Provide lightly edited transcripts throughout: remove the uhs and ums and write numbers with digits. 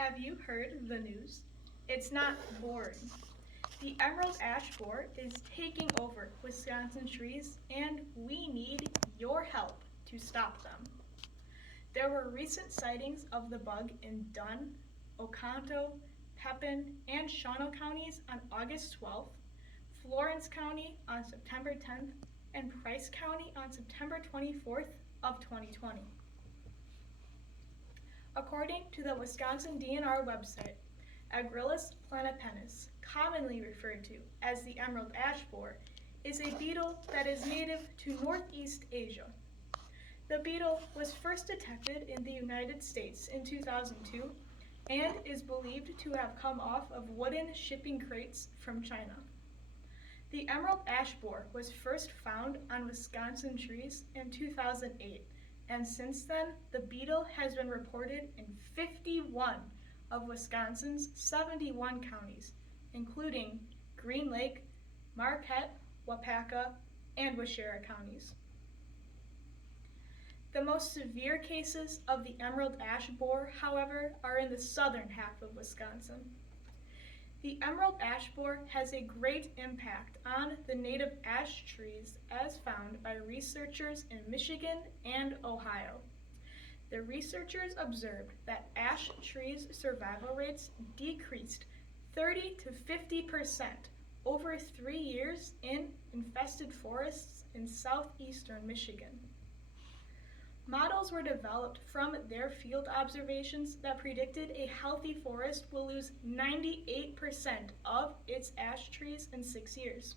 Have you heard the news? It's not boring. The emerald ash borer is taking over Wisconsin trees, and we need your help to stop them. There were recent sightings of the bug in Dunn, Oconto, Pepin, and Shawano counties on August 12th, Florence County on September 10th, and Price County on September 24th of 2020. According to the Wisconsin DNR website, Agrillus planipennis, commonly referred to as the emerald ash borer, is a beetle that is native to Northeast Asia. The beetle was first detected in the United States in 2002 and is believed to have come off of wooden shipping crates from China. The emerald ash borer was first found on Wisconsin trees in 2008, and since then, the beetle has been reported in 51 of Wisconsin's 71 counties, including Green Lake, Marquette, Wapaka, and Waushara counties. The most severe cases of the emerald ash borer, however, are in the southern half of Wisconsin. The emerald ash borer has a great impact on the native ash trees as found by researchers in Michigan and Ohio. The researchers observed that ash trees' survival rates decreased 30 to 50% over 3 years in infested forests in southeastern Michigan. Models were developed from their field observations that predicted a healthy forest will lose 98% of its ash trees in 6 years.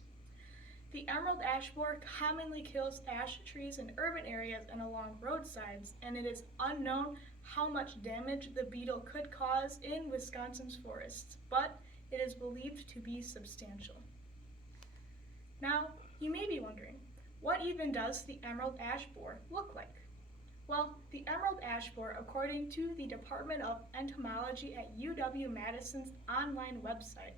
The emerald ash borer commonly kills ash trees in urban areas and along roadsides, and it is unknown how much damage the beetle could cause in Wisconsin's forests, but it is believed to be substantial. Now, you may be wondering, what even does the emerald ash borer look like? Well, the emerald ash borer, according to the Department of Entomology at UW-Madison's online website,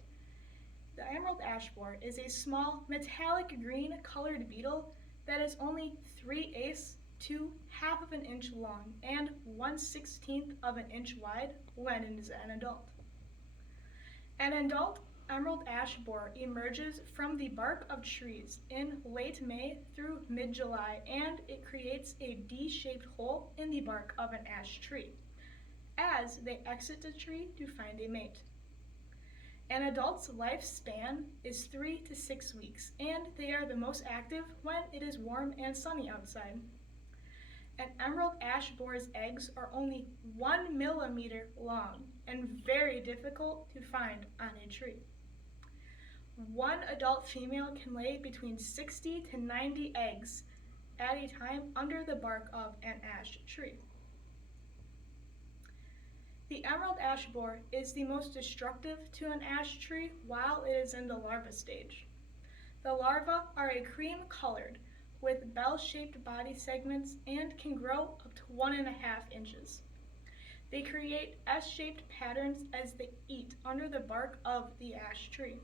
the emerald ash borer is a small metallic green colored beetle that is only 3/8 to 1/2 of an inch long and 1/16 of an inch wide when it is an adult. An adult emerald ash borer emerges from the bark of trees in late May through mid-July, and it creates a D-shaped hole in the bark of an ash tree as they exit the tree to find a mate. An adult's lifespan is 3 to 6 weeks, and they are the most active when it is warm and sunny outside. An emerald ash borer's eggs are only 1 millimeter long and very difficult to find on a tree. One adult female can lay between 60 to 90 eggs at a time under the bark of an ash tree. The emerald ash borer is the most destructive to an ash tree while it is in the larva stage. The larvae are a cream-colored with bell-shaped body segments and can grow up to 1.5 inches. They create S-shaped patterns as they eat under the bark of the ash tree.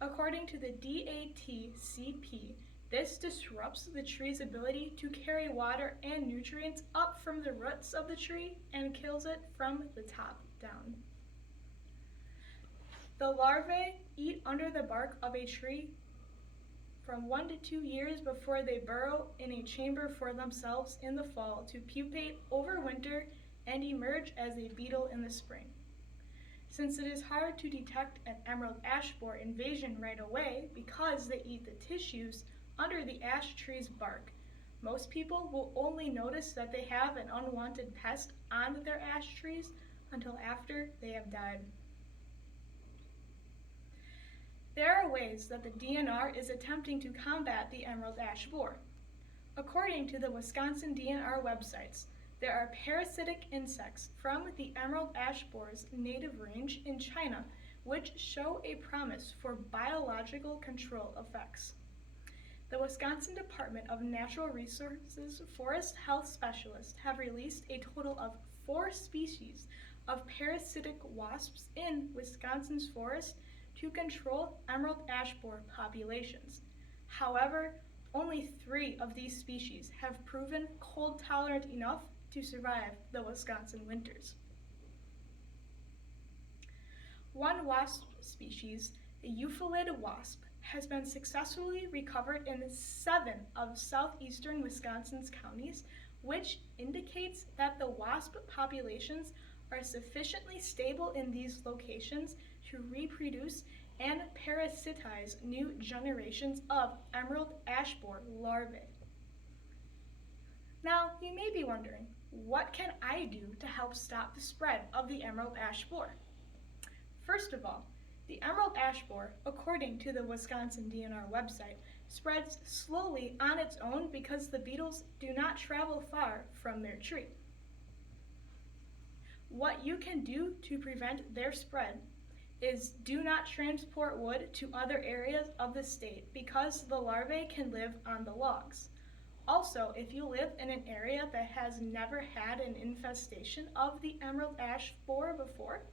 According to the DATCP, this disrupts the tree's ability to carry water and nutrients up from the roots of the tree and kills it from the top down. The larvae eat under the bark of a tree from 1 to 2 years before they burrow in a chamber for themselves in the fall to pupate over winter and emerge as a beetle in the spring. Since it is hard to detect an emerald ash borer invasion right away because they eat the tissues under the ash tree's bark, most people will only notice that they have an unwanted pest on their ash trees until after they have died. There are ways that the DNR is attempting to combat the emerald ash borer. According to the Wisconsin DNR websites, there are parasitic insects from the emerald ash borer's native range in China which show a promise for biological control effects. The Wisconsin Department of Natural Resources Forest Health Specialists have released a total of 4 species of parasitic wasps in Wisconsin's forest to control emerald ash borer populations. However, only 3 of these species have proven cold tolerant enough to survive the Wisconsin winters. One wasp species, the Euphylid wasp, has been successfully recovered in 7 of southeastern Wisconsin's counties, which indicates that the wasp populations are sufficiently stable in these locations to reproduce and parasitize new generations of emerald ash borer larvae. Now, you may be wondering, what can I do to help stop the spread of the emerald ash borer? First of all, the emerald ash borer, according to the Wisconsin DNR website, spreads slowly on its own because the beetles do not travel far from their tree. What you can do to prevent their spread is do not transport wood to other areas of the state because the larvae can live on the logs. Also, if you live in an area that has never had an infestation of the emerald ash borer before,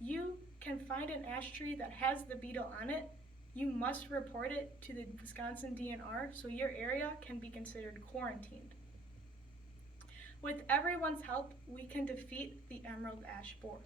you can find an ash tree that has the beetle on it. You must report it to the Wisconsin DNR so your area can be considered quarantined. With everyone's help, we can defeat the emerald ash borer.